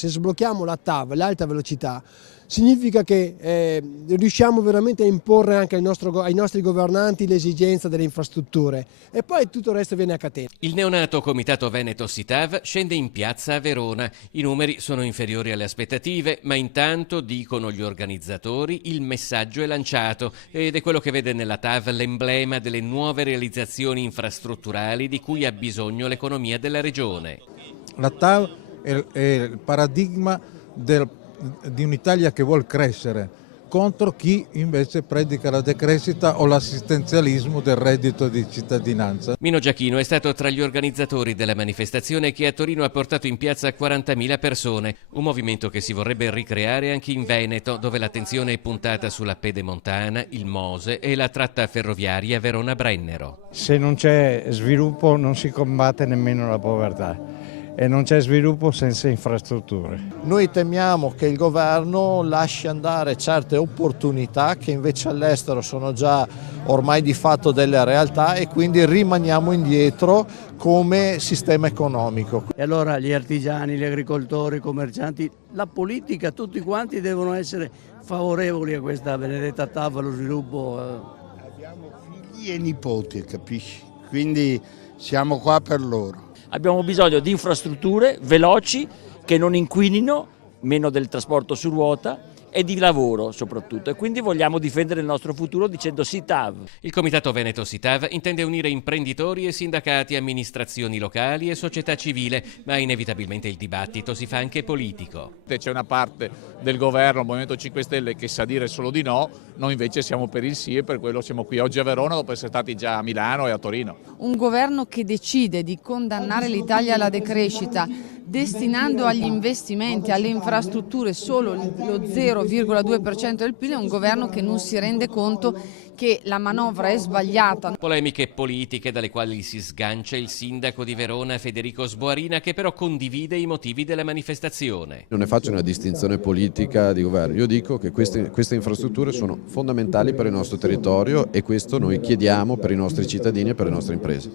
Se sblocchiamo la TAV, l'alta velocità, significa che riusciamo veramente a imporre anche ai nostri governanti l'esigenza delle infrastrutture e poi tutto il resto viene a catena. Il neonato Comitato Veneto SITAV scende in piazza a Verona. I numeri sono inferiori alle aspettative, ma intanto, dicono gli organizzatori, il messaggio è lanciato ed è quello che vede nella TAV l'emblema delle nuove realizzazioni infrastrutturali di cui ha bisogno l'economia della regione. La TAV è il paradigma di un'Italia che vuol crescere contro chi invece predica la decrescita o l'assistenzialismo del reddito di cittadinanza. Mino Giachino è stato tra gli organizzatori della manifestazione che a Torino ha portato in piazza 40.000 persone, un movimento che si vorrebbe ricreare anche in Veneto, dove l'attenzione è puntata sulla Pedemontana, il Mose e la tratta ferroviaria Verona-Brennero. Se non c'è sviluppo non si combatte nemmeno la povertà. E non c'è sviluppo senza infrastrutture. Noi temiamo che il governo lasci andare certe opportunità che invece all'estero sono già ormai di fatto delle realtà e quindi rimaniamo indietro come sistema economico. E allora gli artigiani, gli agricoltori, i commercianti, la politica, tutti quanti devono essere favorevoli a questa benedetta TAV, allo sviluppo. Abbiamo figli e nipoti, capisci? Quindi siamo qua per loro. Abbiamo bisogno di infrastrutture veloci che non inquinino, meno del trasporto su ruota, e di lavoro soprattutto, e quindi vogliamo difendere il nostro futuro dicendo sì TAV. Il Comitato Veneto SITAV intende unire imprenditori e sindacati, amministrazioni locali e società civile, ma inevitabilmente il dibattito si fa anche politico. C'è una parte del governo, il Movimento 5 Stelle, che sa dire solo di no, noi invece siamo per il sì e per quello siamo qui oggi a Verona dopo essere stati già a Milano e a Torino. Un governo che decide di condannare l'Italia alla decrescita, destinando agli investimenti, alle infrastrutture solo lo 0,2% del PIL, è un governo che non si rende conto che la manovra è sbagliata. Polemiche politiche dalle quali si sgancia il sindaco di Verona Federico Sboarina, che però condivide i motivi della manifestazione. Non ne faccio una distinzione politica di governo, io dico che queste infrastrutture sono fondamentali per il nostro territorio e questo noi chiediamo per i nostri cittadini e per le nostre imprese.